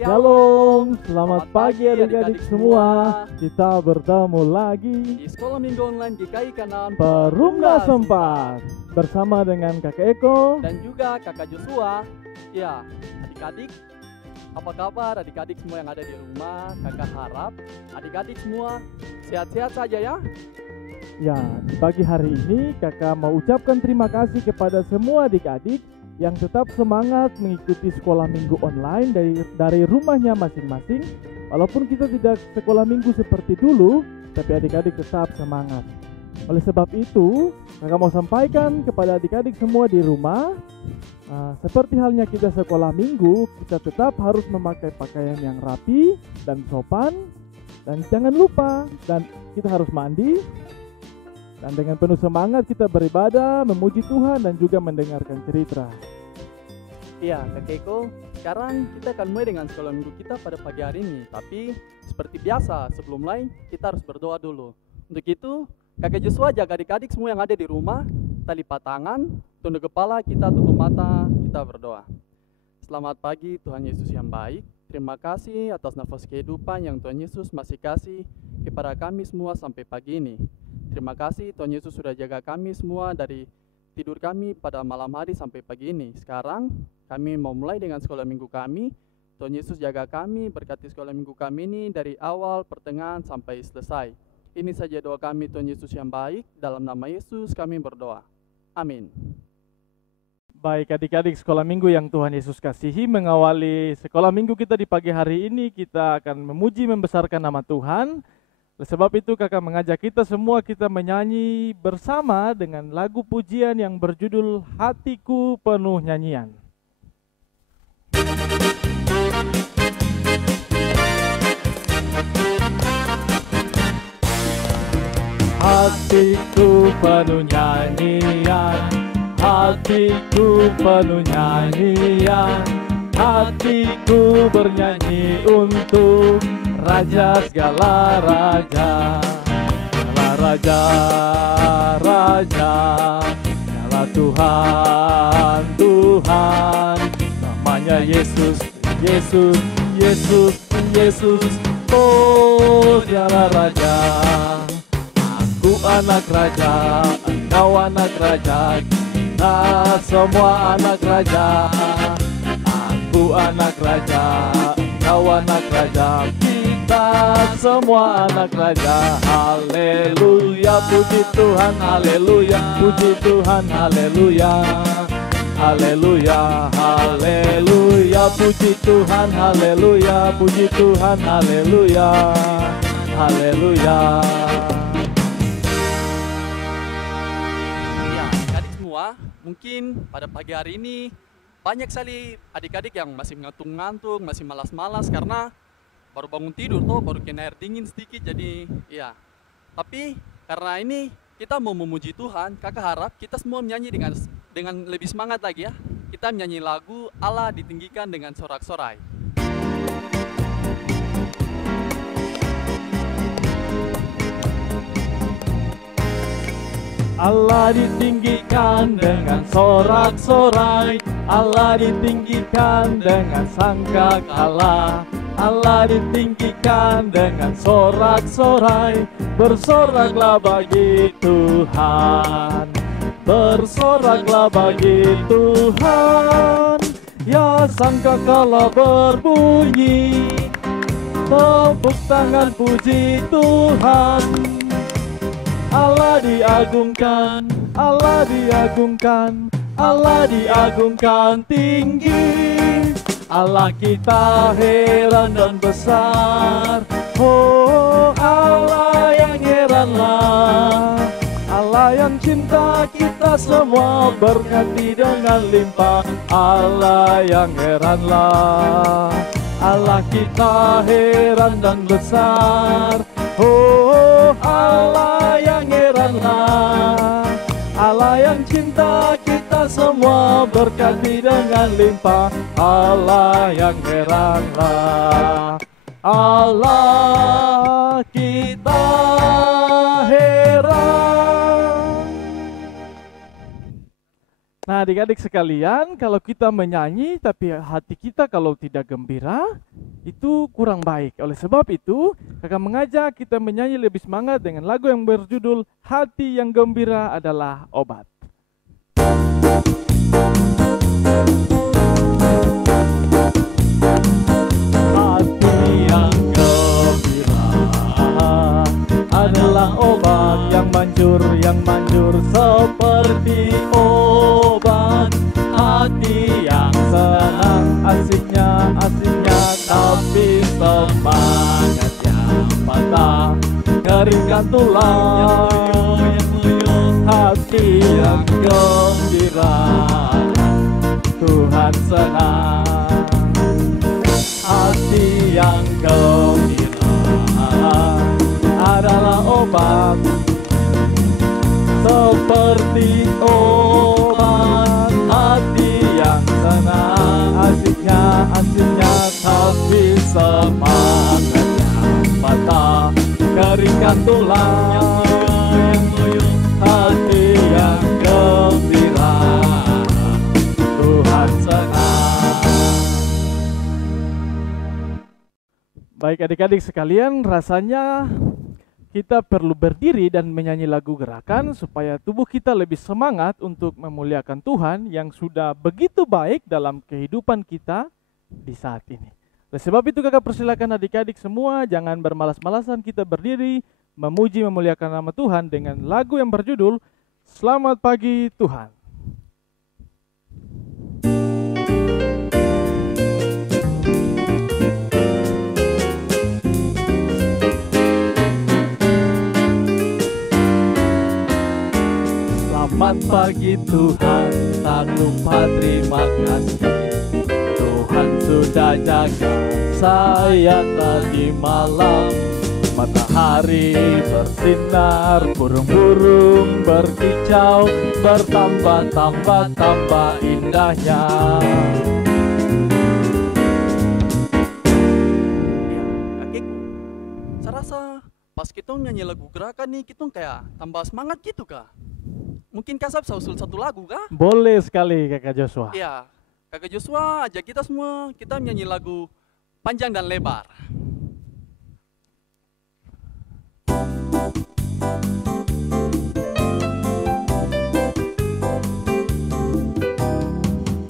Shalom, selamat pagi adik-adik semua. Kita bertemu lagi di Sekolah Minggu Online GKI Kanan Perumda Sempat bersama dengan Kakak Eko dan juga Kakak Joshua. Ya, adik-adik, apa kabar adik-adik semua yang ada di rumah? Kakak harap adik-adik semua sehat-sehat saja ya. Ya, di pagi hari ini kakak mau ucapkan terima kasih kepada semua adik-adik yang tetap semangat mengikuti sekolah minggu online dari rumahnya masing-masing. Walaupun kita tidak sekolah minggu seperti dulu, tapi adik-adik tetap semangat. Oleh sebab itu, kakak mau sampaikan kepada adik-adik semua di rumah, seperti halnya kita sekolah minggu, kita tetap harus memakai pakaian yang rapi dan sopan. Dan jangan lupa, dan kita harus mandi. Dan dengan penuh semangat kita beribadah, memuji Tuhan dan juga mendengarkan cerita. Iya, Kakek Eko, sekarang kita akan mulai dengan sekolah minggu kita pada pagi hari ini. Tapi seperti biasa, sebelum mulai kita harus berdoa dulu. Untuk itu, Kakek Joshua jaga adik-adik semua yang ada di rumah, kita lipat tangan, tunduk kepala, kita tutup mata, kita berdoa. Selamat pagi Tuhan Yesus yang baik. Terima kasih atas nafas kehidupan yang Tuhan Yesus masih kasih kepada kami semua sampai pagi ini. Terima kasih Tuhan Yesus sudah jaga kami semua dari tidur kami pada malam hari sampai pagi ini. Sekarang kami mau mulai dengan sekolah minggu kami. Tuhan Yesus jaga kami, berkati sekolah minggu kami ini dari awal, pertengahan sampai selesai. Ini saja doa kami Tuhan Yesus yang baik. Dalam nama Yesus kami berdoa. Amin. Baik adik-adik sekolah minggu yang Tuhan Yesus kasihi, mengawali sekolah minggu kita di pagi hari ini kita akan memuji membesarkan nama Tuhan. Oleh sebab itu kakak mengajak kita semua kita menyanyi bersama dengan lagu pujian yang berjudul Hatiku Penuh Nyanyian. Hatiku penuh nyanyian, hatiku penuh nyanyian, hatiku bernyanyi untuk Raja segala raja, segala raja, raja, segala Tuhan, Tuhan, namanya Yesus, Yesus, Yesus, Yesus, oh segala raja. Aku anak raja, engkau anak raja, kita semua anak raja. Aku anak raja, engkau anak raja, kita semua anak raja. Haleluya, puji Tuhan, haleluya, puji Tuhan, haleluya. Haleluya, haleluya, puji Tuhan, haleluya, puji Tuhan, haleluya. Haleluya. Ya, adik-adik semua, mungkin pada pagi hari ini banyak sekali adik-adik yang masih ngantuk-ngantuk, masih malas-malas karena baru bangun tidur tuh, baru kena air dingin sedikit. Jadi ya, tapi karena ini kita mau memuji Tuhan, kakak harap kita semua menyanyi dengan lebih semangat lagi ya. Kita menyanyi lagu Allah ditinggikan dengan sorak-sorai. Allah ditinggikan dengan sorak-sorai, Allah ditinggikan dengan sangkakala, Allah ditinggikan dengan sorak-sorai. Bersoraklah bagi Tuhan, bersoraklah bagi Tuhan. Ya sangkakala berbunyi, tepuk tangan puji Tuhan. Allah diagungkan, Allah diagungkan, Allah diagungkan tinggi. Allah kita heran dan besar, oh Allah yang heranlah. Allah yang cinta kita semua berkati dengan limpah. Allah yang heranlah, Allah kita heran dan besar, oh Allah yang heranlah. Allah yang cinta kita semua berkati dengan limpah. Allah yang heranlah, Allah kita heran. Nah, adik-adik sekalian, kalau kita menyanyi tapi hati kita kalau tidak gembira, itu kurang baik. Oleh sebab itu, kakak mengajak kita menyanyi lebih semangat dengan lagu yang berjudul Hati yang Gembira Adalah Obat. Hati yang gembira adalah obat yang manjur seperti obat. Hati yang senang asiknya tapi semangatnya patah, keringkan tulang. Hati yang gembira Tuhan senang. Hati yang gembira adalah obat seperti obat. Hati yang senang asiknya tapi semangatnya patah, keringkan tulang. Hati yang gembira Tuhan senang. Baik adik-adik sekalian, rasanya kita perlu berdiri dan menyanyi lagu gerakan supaya tubuh kita lebih semangat untuk memuliakan Tuhan yang sudah begitu baik dalam kehidupan kita di saat ini. Oleh sebab itu kakak persilakan adik-adik semua jangan bermalas-malasan, kita berdiri memuji memuliakan nama Tuhan dengan lagu yang berjudul Selamat Pagi Tuhan. Selamat pagi Tuhan, tak lupa terima kasih. Tuhan sudah jaga saya tadi malam. Matahari bersinar, burung-burung berkicau, bertambah indahnya. Kakekku, saya rasa pas kita nyanyi lagu gerakan nih, kita kayak tambah semangat gitu kah? Mungkin Kak Sab bisa usul satu lagu kah? Boleh sekali Kakak Joshua. Iya, Kakak Joshua ajak kita semua, kita nyanyi lagu Panjang dan Lebar.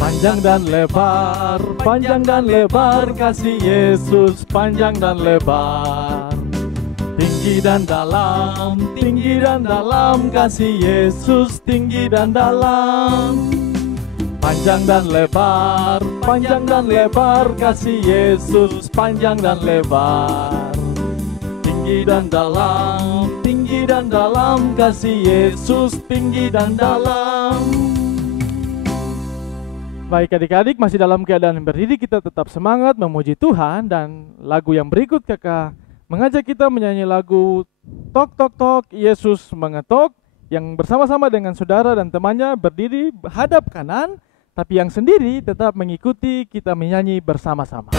Panjang dan lebar kasih Yesus, panjang dan lebar. Tinggi dan dalam kasih Yesus, tinggi dan dalam. Panjang dan lebar kasih Yesus, panjang dan lebar. Tinggi dan dalam kasih Yesus, tinggi dan dalam. Baik adik-adik, masih dalam keadaan berdiri, kita tetap semangat memuji Tuhan. Dan lagu yang berikut kakak mengajak kita menyanyi lagu Tok Tok Tok Yesus Mengetok, yang bersama-sama dengan saudara dan temannya berdiri hadap kanan, tapi yang sendiri tetap mengikuti kita menyanyi bersama-sama.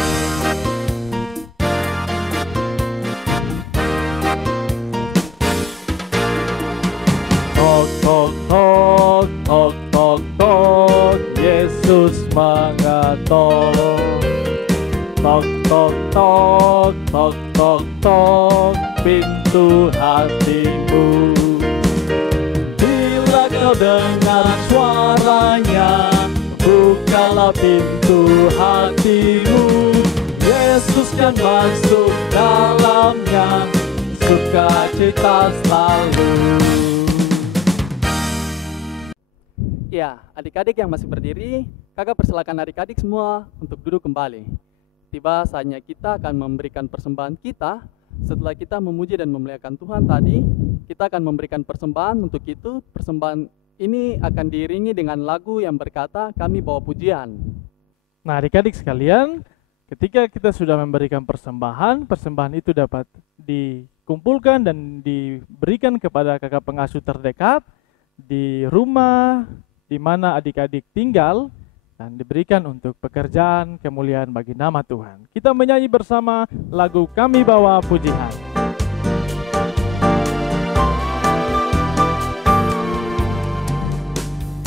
Tok tok tok tok tok tok Yesus mengetok. Tok tok tok tok tok tok pintu hatimu. Bila kau dengar suaranya, bukalah pintu hatimu. Yesus kan masuk dalamnya, sukacita selalu. Ya, adik-adik yang masih berdiri, kakak persilakan adik-adik semua untuk duduk kembali. Tiba saatnya kita akan memberikan persembahan kita. Setelah kita memuji dan memuliakan Tuhan tadi, kita akan memberikan persembahan. Untuk itu, persembahan ini akan diiringi dengan lagu yang berkata, kami bawa pujian. Nah adik-adik sekalian, ketika kita sudah memberikan persembahan, persembahan itu dapat dikumpulkan dan diberikan kepada kakak pengasuh terdekat di rumah di mana adik-adik tinggal, dan diberikan untuk pekerjaan kemuliaan bagi nama Tuhan. Kita menyanyi bersama lagu Kami Bawa Pujian.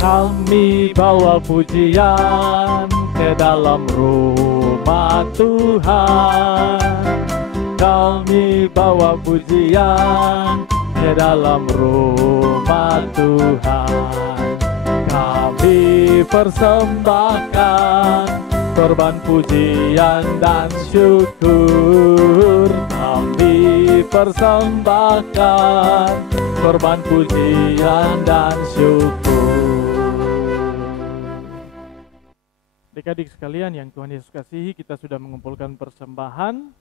Kami bawa pujian ke dalam rumah Tuhan. Kami bawa pujian ke dalam rumah Tuhan. Kami persembahkan korban pujian dan syukur. Kami persembahkan korban pujian dan syukur. Adik-adik sekalian yang Tuhan Yesus kasihi, kita sudah mengumpulkan persembahan.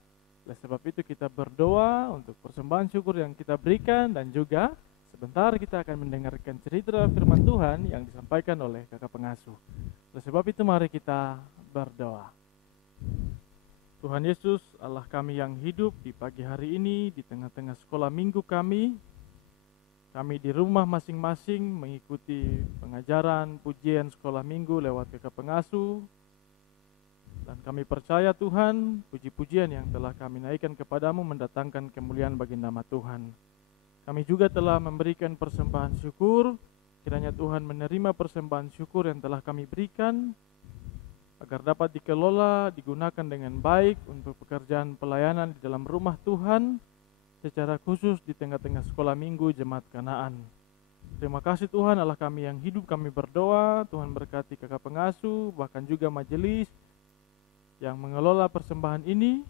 Oleh sebab itu kita berdoa untuk persembahan syukur yang kita berikan, dan juga sebentar kita akan mendengarkan cerita firman Tuhan yang disampaikan oleh kakak pengasuh. Oleh sebab itu mari kita berdoa. Tuhan Yesus, Allah kami yang hidup di pagi hari ini, di tengah-tengah sekolah minggu kami di rumah masing-masing mengikuti pengajaran pujian sekolah minggu lewat kakak pengasuh. Dan kami percaya Tuhan, puji-pujian yang telah kami naikkan kepadamu mendatangkan kemuliaan bagi nama Tuhan. Kami juga telah memberikan persembahan syukur, kiranya Tuhan menerima persembahan syukur yang telah kami berikan, agar dapat dikelola, digunakan dengan baik untuk pekerjaan pelayanan di dalam rumah Tuhan, secara khusus di tengah-tengah sekolah minggu Jemaat Kanaan. Terima kasih Tuhan, Allah kami yang hidup, kami berdoa, Tuhan berkati kakak pengasuh, bahkan juga majelis yang mengelola persembahan ini,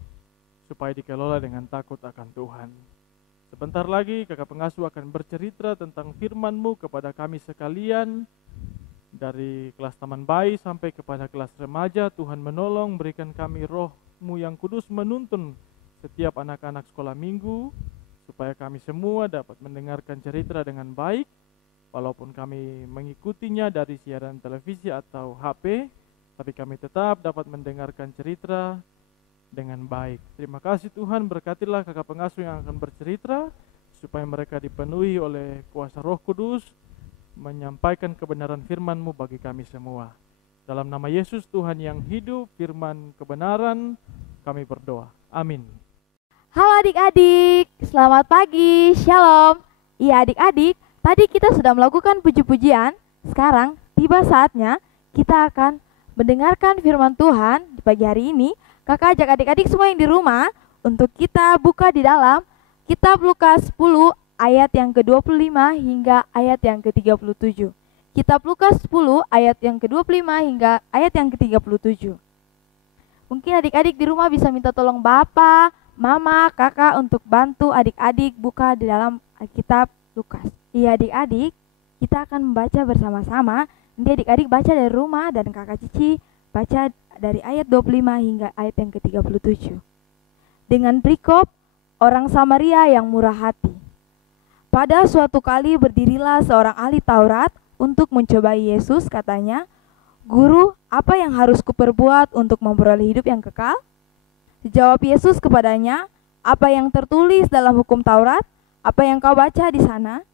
supaya dikelola dengan takut akan Tuhan. Sebentar lagi kakak pengasuh akan bercerita tentang firman-Mu kepada kami sekalian, dari kelas taman bayi sampai kepada kelas remaja. Tuhan menolong, berikan kami Roh-Mu yang kudus menuntun setiap anak-anak sekolah minggu, supaya kami semua dapat mendengarkan cerita dengan baik, walaupun kami mengikutinya dari siaran televisi atau HP, tapi kami tetap dapat mendengarkan cerita dengan baik. Terima kasih Tuhan, berkatilah kakak pengasuh yang akan bercerita, supaya mereka dipenuhi oleh kuasa Roh Kudus, menyampaikan kebenaran firman-Mu bagi kami semua. Dalam nama Yesus Tuhan yang hidup, firman kebenaran, kami berdoa. Amin. Halo adik-adik, selamat pagi, shalom. Iya adik-adik, tadi kita sudah melakukan puji-pujian. Sekarang tiba saatnya kita akan mendengarkan firman Tuhan. Di pagi hari ini, kakak ajak adik-adik semua yang di rumah untuk kita buka di dalam kitab Lukas 10 ayat yang ke-25 hingga ayat yang ke-37. Kitab Lukas 10 ayat yang ke-25 hingga ayat yang ke-37. Mungkin adik-adik di rumah bisa minta tolong Bapak, Mama, Kakak untuk bantu adik-adik buka di dalam kitab Lukas. Iya adik-adik, kita akan membaca bersama-sama. Nanti adik-adik baca dari rumah dan kakak Cici baca dari ayat 25 hingga ayat yang ke-37. Dengan perikop orang Samaria yang murah hati. Pada suatu kali berdirilah seorang ahli Taurat untuk mencobai Yesus, katanya, "Guru, apa yang harus kuperbuat untuk memperoleh hidup yang kekal?" Jawab Yesus kepadanya, "Apa yang tertulis dalam hukum Taurat? Apa yang kau baca di sana?"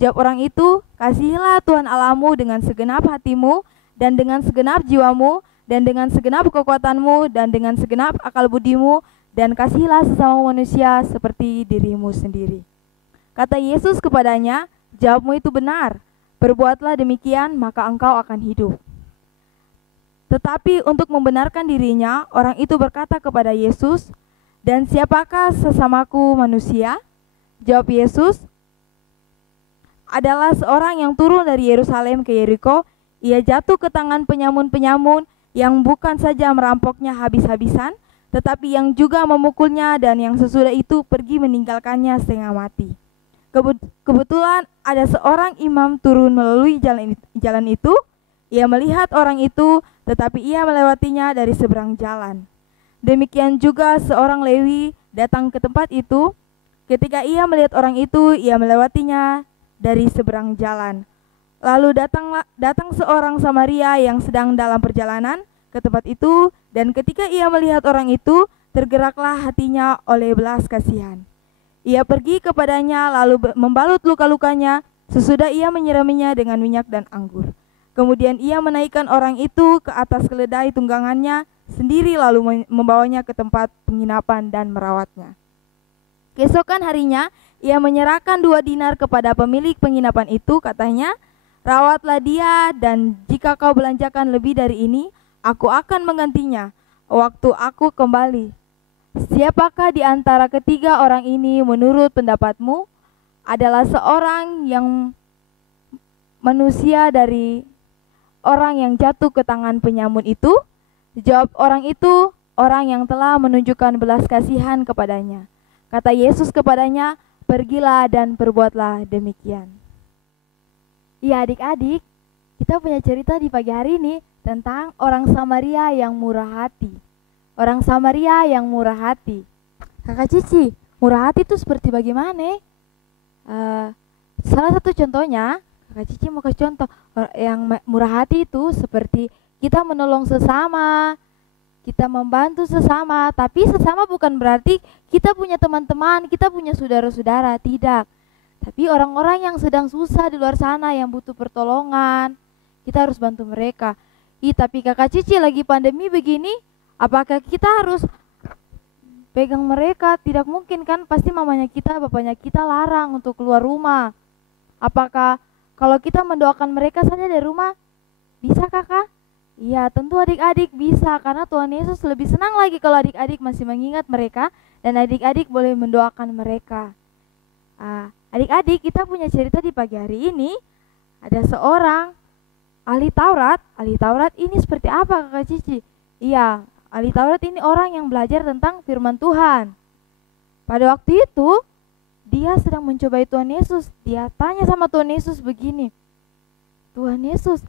Jawab orang itu, "Kasihilah Tuhan Allahmu dengan segenap hatimu, dan dengan segenap jiwamu, dan dengan segenap kekuatanmu, dan dengan segenap akal budimu, dan kasihilah sesama manusia seperti dirimu sendiri." Kata Yesus kepadanya, "Jawabmu itu benar, perbuatlah demikian, maka engkau akan hidup." Tetapi untuk membenarkan dirinya, orang itu berkata kepada Yesus, "Dan siapakah sesamaku manusia?" Jawab Yesus, "Adalah seorang yang turun dari Yerusalem ke Yeriko. Ia jatuh ke tangan penyamun-penyamun yang bukan saja merampoknya habis-habisan, tetapi yang juga memukulnya, dan yang sesudah itu pergi meninggalkannya setengah mati. Kebetulan ada seorang imam turun melalui jalan itu. Ia melihat orang itu, tetapi ia melewatinya dari seberang jalan. Demikian juga seorang Lewi datang ke tempat itu. Ketika ia melihat orang itu, ia melewatinya dari seberang jalan. Lalu datang seorang Samaria yang sedang dalam perjalanan ke tempat itu, dan ketika ia melihat orang itu, tergeraklah hatinya oleh belas kasihan. Ia pergi kepadanya lalu membalut luka-lukanya, sesudah ia menyiraminya dengan minyak dan anggur. Kemudian ia menaikkan orang itu ke atas keledai tunggangannya sendiri, lalu membawanya ke tempat penginapan dan merawatnya. Keesokan harinya ia menyerahkan 2 dinar kepada pemilik penginapan itu, katanya, Rawatlah dia, dan jika kau belanjakan lebih dari ini, aku akan menggantinya waktu aku kembali. Siapakah di antara ketiga orang ini menurut pendapatmu adalah seorang yang manusia dari orang yang jatuh ke tangan penyamun itu? Jawab orang itu, orang yang telah menunjukkan belas kasihan kepadanya. Kata Yesus kepadanya, pergilah dan perbuatlah demikian. Ya adik-adik, kita punya cerita di pagi hari ini tentang orang Samaria yang murah hati. Orang Samaria yang murah hati. Kakak Cici, murah hati itu seperti bagaimana? Salah satu contohnya, Kakak Cici mau kasih contoh. Yang murah hati itu seperti kita menolong sesama, kita membantu sesama. Tapi sesama bukan berarti kita punya teman-teman, kita punya saudara-saudara, tidak. Tapi orang-orang yang sedang susah di luar sana, yang butuh pertolongan, kita harus bantu mereka. Tapi Kakak Cici lagi pandemi begini, apakah kita harus pegang mereka? Tidak mungkin kan, pasti mamanya kita, bapaknya kita larang untuk keluar rumah. Apakah kalau kita mendoakan mereka saja dari rumah, bisa kakak? Iya, tentu adik-adik bisa, karena Tuhan Yesus lebih senang lagi kalau adik-adik masih mengingat mereka dan adik-adik boleh mendoakan mereka. Adik-adik, kita punya cerita di pagi hari ini. Ada seorang ahli Taurat. Ahli Taurat ini seperti apa kakak Cici? Iya, ahli Taurat ini orang yang belajar tentang firman Tuhan. Pada waktu itu, dia sedang mencobai Tuhan Yesus. Dia tanya sama Tuhan Yesus begini, Tuhan Yesus,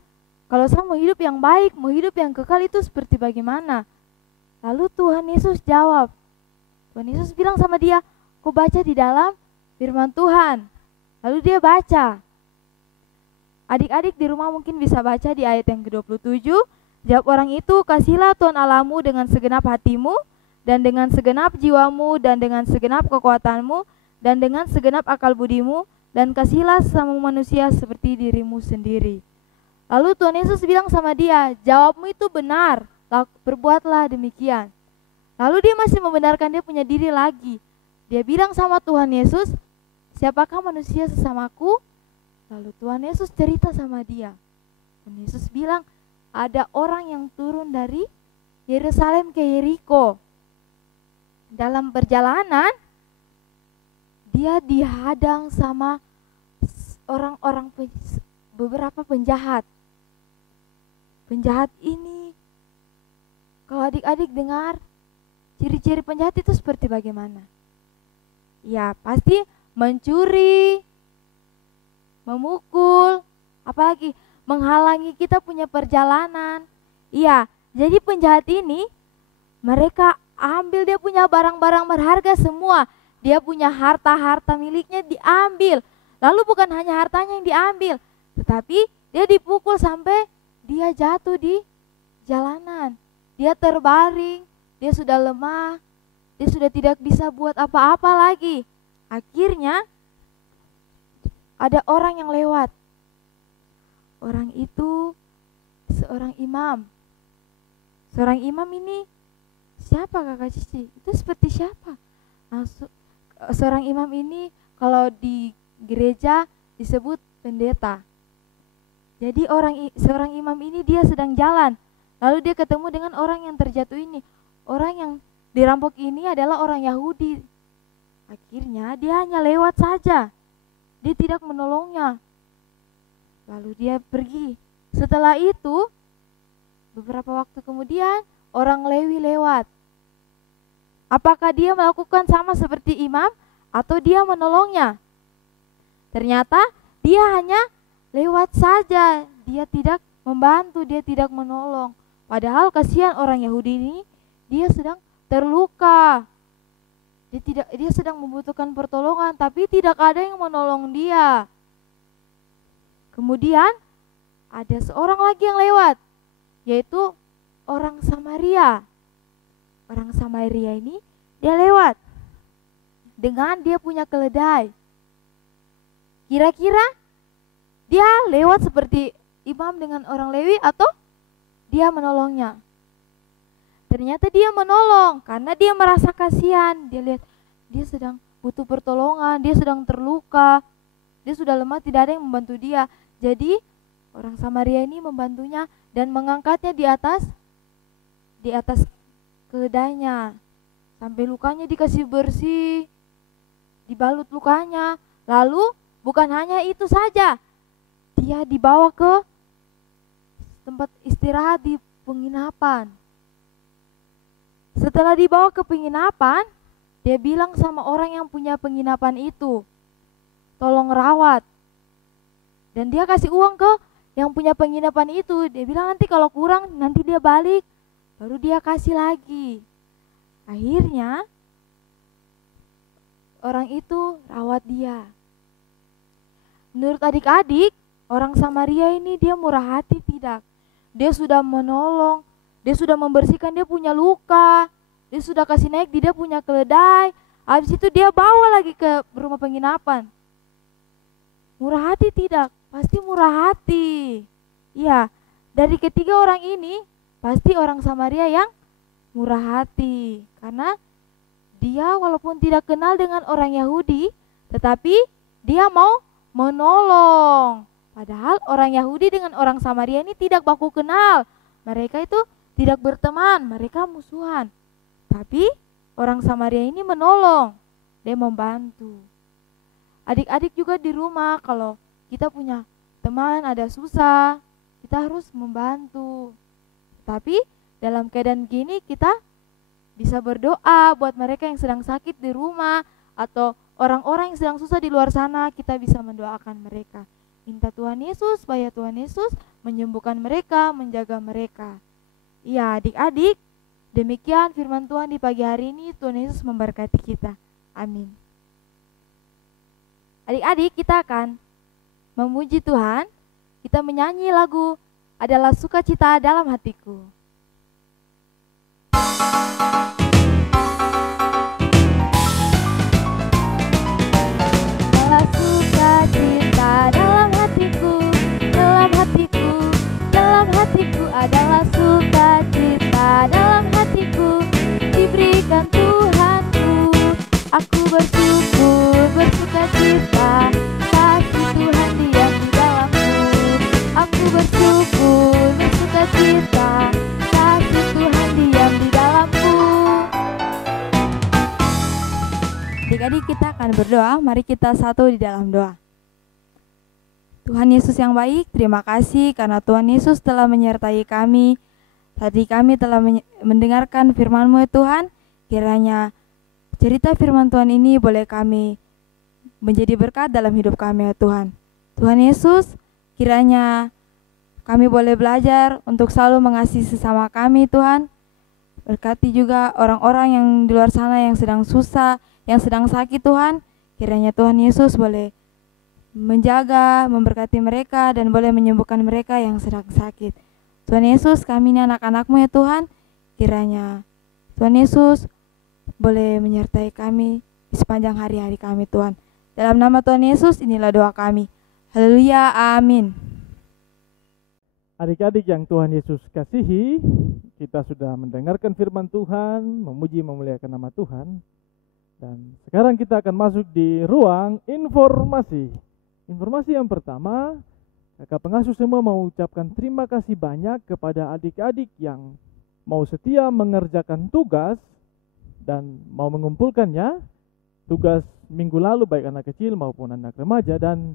kalau saya mau hidup yang baik, mau hidup yang kekal itu seperti bagaimana? Lalu Tuhan Yesus jawab. Tuhan Yesus bilang sama dia, kau baca di dalam firman Tuhan. Lalu dia baca. Adik-adik di rumah mungkin bisa baca di ayat yang ke-27. Jawab orang itu, kasihlah Tuhan Allahmu dengan segenap hatimu, dan dengan segenap jiwamu, dan dengan segenap kekuatanmu, dan dengan segenap akal budimu, dan kasihlah sesama manusia seperti dirimu sendiri. Lalu Tuhan Yesus bilang sama dia, jawabmu itu benar, berbuatlah demikian. Lalu dia masih membenarkan dia punya diri lagi. Dia bilang sama Tuhan Yesus, siapakah manusia sesamaku? Lalu Tuhan Yesus cerita sama dia. Tuhan Yesus bilang, ada orang yang turun dari Yerusalem ke Yeriko. Dalam perjalanan, dia dihadang sama beberapa penjahat. Penjahat ini, kalau adik-adik dengar, ciri-ciri penjahat itu seperti bagaimana? Ya, pasti mencuri, memukul, apalagi menghalangi kita punya perjalanan. Iya, jadi penjahat ini, mereka ambil dia punya barang-barang berharga semua. Dia punya harta-harta miliknya diambil. Lalu bukan hanya hartanya yang diambil, tetapi dia dipukul sampai dia jatuh di jalanan. Dia terbaring, dia sudah lemah, dia sudah tidak bisa buat apa-apa lagi. Akhirnya ada orang yang lewat. Orang itu seorang imam. Seorang imam ini siapa kakak Cici? Itu seperti siapa? Seorang imam ini kalau di gereja disebut pendeta. Jadi seorang imam ini dia sedang jalan, lalu dia ketemu dengan orang yang terjatuh ini. Orang yang dirampok ini adalah orang Yahudi. Akhirnya dia hanya lewat saja, dia tidak menolongnya. Lalu dia pergi. Setelah itu beberapa waktu kemudian orang Lewi lewat. Apakah dia melakukan sama seperti imam atau dia menolongnya? Ternyata dia hanya lewat saja, dia tidak membantu, dia tidak menolong. Padahal kasihan orang Yahudi ini, dia sedang terluka. Dia sedang membutuhkan pertolongan, tapi tidak ada yang menolong dia. Kemudian ada seorang lagi yang lewat, yaitu orang Samaria. Orang Samaria ini dia lewat dengan dia punya keledai. Kira-kira dia lewat seperti imam dengan orang Lewi atau dia menolongnya? Ternyata dia menolong karena dia merasa kasihan. Dia lihat dia sedang butuh pertolongan, dia sedang terluka, dia sudah lemah, tidak ada yang membantu dia. Jadi orang Samaria ini membantunya dan mengangkatnya di atas keledainya sampai lukanya dikasih bersih, dibalut lukanya. Lalu bukan hanya itu saja, dia dibawa ke tempat istirahat di penginapan. Setelah dibawa ke penginapan, dia bilang sama orang yang punya penginapan itu, tolong rawat. Dan dia kasih uang ke yang punya penginapan itu. Dia bilang nanti kalau kurang nanti dia balik, baru dia kasih lagi. Akhirnya orang itu rawat dia. Menurut adik-adik, orang Samaria ini dia murah hati tidak? Dia sudah menolong, dia sudah membersihkan dia punya luka, dia sudah kasih naik dia punya keledai. Habis itu dia bawa lagi ke rumah penginapan. Murah hati tidak? Pasti murah hati. Iya, dari ketiga orang ini pasti orang Samaria yang murah hati. Karena dia walaupun tidak kenal dengan orang Yahudi, tetapi dia mau menolong. Padahal orang Yahudi dengan orang Samaria ini tidak baku kenal. Mereka itu tidak berteman, mereka musuhan. Tapi orang Samaria ini menolong, dia membantu. Adik-adik juga di rumah, kalau kita punya teman ada susah, kita harus membantu. Tapi dalam keadaan gini kita bisa berdoa buat mereka yang sedang sakit di rumah atau orang-orang yang sedang susah di luar sana, kita bisa mendoakan mereka. Minta Tuhan Yesus supaya Tuhan Yesus menyembuhkan mereka, menjaga mereka. Iya adik-adik, demikian firman Tuhan di pagi hari ini. Tuhan Yesus memberkati kita. Amin. Adik-adik, kita akan memuji Tuhan. Kita menyanyi lagu Adalah Sukacita Dalam Hatiku. Adalah sukacita dalam hatiku, dalam hatiku, dalam hatiku. Adalah sukacita dalam hatiku, diberikan Tuhanku. Aku bersyukur, bersukacita, kasih Tuhan diam di dalamku. Aku bersyukur, bersukacita, kasih Tuhan diam di dalamku. Adik-adik, kita akan berdoa. Mari kita satu di dalam doa. Tuhan Yesus yang baik, terima kasih karena Tuhan Yesus telah menyertai kami. Tadi kami telah mendengarkan firman-Mu ya Tuhan. Kiranya cerita firman Tuhan ini boleh kami menjadi berkat dalam hidup kami ya Tuhan. Tuhan Yesus, kiranya kami boleh belajar untuk selalu mengasihi sesama kami Tuhan. Berkati juga orang-orang yang di luar sana yang sedang susah, yang sedang sakit Tuhan. Kiranya Tuhan Yesus boleh menjaga, memberkati mereka dan boleh menyembuhkan mereka yang sedang sakit. Tuhan Yesus, kami ini anak-anak-Mu ya Tuhan. Kiranya Tuhan Yesus boleh menyertai kami di sepanjang hari-hari kami Tuhan. Dalam nama Tuhan Yesus inilah doa kami. Haleluya, amin. Adik-adik yang Tuhan Yesus kasihi, kita sudah mendengarkan firman Tuhan, memuji memuliakan nama Tuhan. Dan sekarang kita akan masuk di ruang informasi. Informasi yang pertama, kakak pengasuh semua mau ucapkan terima kasih banyak kepada adik-adik yang mau setia mengerjakan tugas dan mau mengumpulkannya, tugas minggu lalu baik anak kecil maupun anak remaja. Dan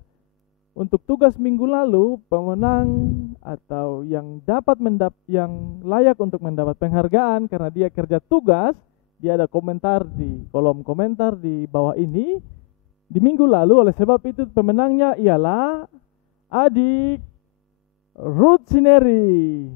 untuk tugas minggu lalu, pemenang atau yang yang layak untuk mendapat penghargaan karena dia kerja tugas, dia ada komentar di kolom komentar di bawah ini. Di minggu lalu, oleh sebab itu pemenangnya ialah adik Ruth Sineri.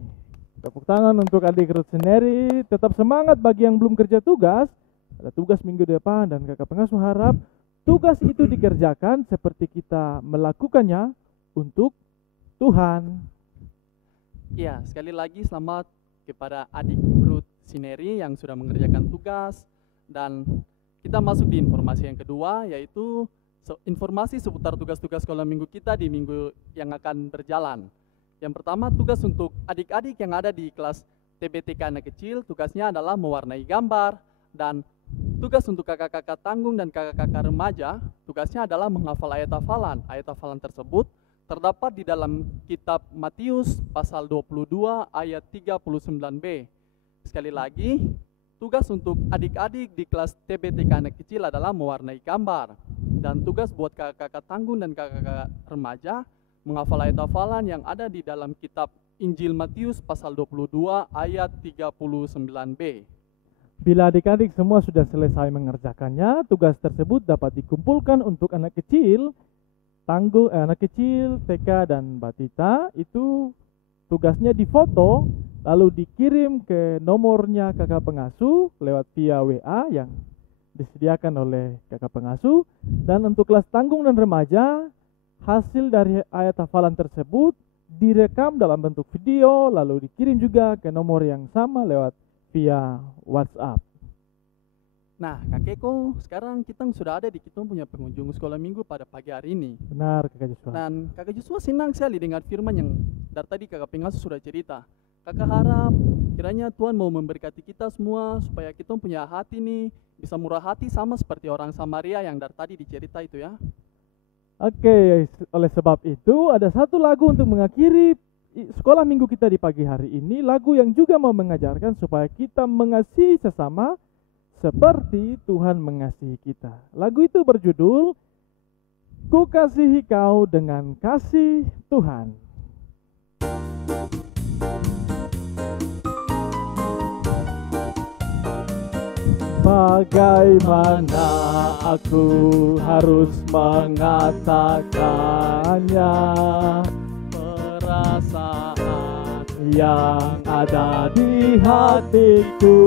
Tepuk tangan untuk adik Ruth Sineri. Tetap semangat bagi yang belum kerja tugas. Ada tugas minggu depan dan kakak pengasuh harap tugas itu dikerjakan seperti kita melakukannya untuk Tuhan. Ya, sekali lagi selamat kepada adik Ruth Sineri yang sudah mengerjakan tugas. Dan kita masuk di informasi yang kedua, yaitu informasi seputar tugas-tugas sekolah minggu kita di minggu yang akan berjalan. Yang pertama, tugas untuk adik-adik yang ada di kelas TBTK anak kecil, tugasnya adalah mewarnai gambar. Dan tugas untuk kakak-kakak tanggung dan kakak-kakak remaja, tugasnya adalah menghafal ayat hafalan. Ayat hafalan tersebut terdapat di dalam kitab Matius pasal 22 ayat 39b. Sekali lagi, tugas untuk adik-adik di kelas TBTK anak kecil adalah mewarnai gambar. Dan tugas buat kakak-kakak tanggung dan kakak-kakak remaja menghafal ayat hafalan yang ada di dalam kitab Injil Matius pasal 22 ayat 39b. Bila adik-adik semua sudah selesai mengerjakannya, tugas tersebut dapat dikumpulkan untuk anak kecil, anak kecil, TK dan Batita. Itu tugasnya difoto, lalu dikirim ke nomornya kakak pengasuh lewat via WA yang disediakan oleh kakak pengasuh. Dan untuk kelas tanggung dan remaja, hasil dari ayat hafalan tersebut direkam dalam bentuk video, lalu dikirim juga ke nomor yang sama lewat via WhatsApp. Nah, kakekku, sekarang kita sudah ada di kita punya pengunjung sekolah minggu pada pagi hari ini. Benar, kakak Joshua. Dan kakak Joshua senang sekali dengan firman yang dari tadi kakak pengasuh sudah cerita. Kakak harap kiranya Tuhan mau memberkati kita semua supaya kita punya hati nih bisa murah hati sama seperti orang Samaria yang dari tadi dicerita itu ya. Oke, oleh sebab itu ada satu lagu untuk mengakhiri sekolah minggu kita di pagi hari ini, lagu yang juga mau mengajarkan supaya kita mengasihi sesama seperti Tuhan mengasihi kita. Lagu itu berjudul Ku Kasihi Kau Dengan Kasih Tuhan. Bagaimana aku harus mengatakannya, perasaan yang ada di hatiku.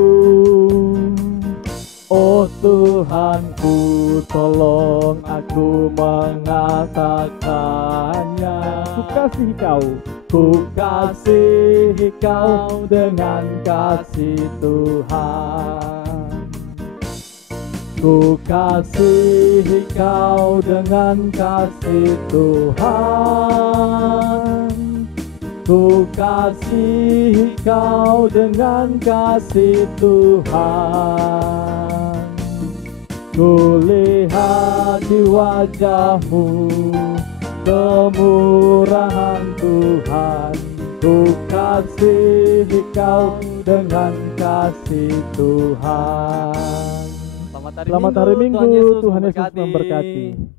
Oh Tuhanku, tolong aku mengatakannya. Ku kasihi kau, ku kasihi kau dengan kasih Tuhan. Ku kasihi kau dengan kasih Tuhan. Ku kasihi kau dengan kasih Tuhan. Ku lihat di wajahmu kemurahan Tuhan. Ku kasihi kau dengan kasih Tuhan. Selamat hari Minggu, Tuhan Yesus memberkati.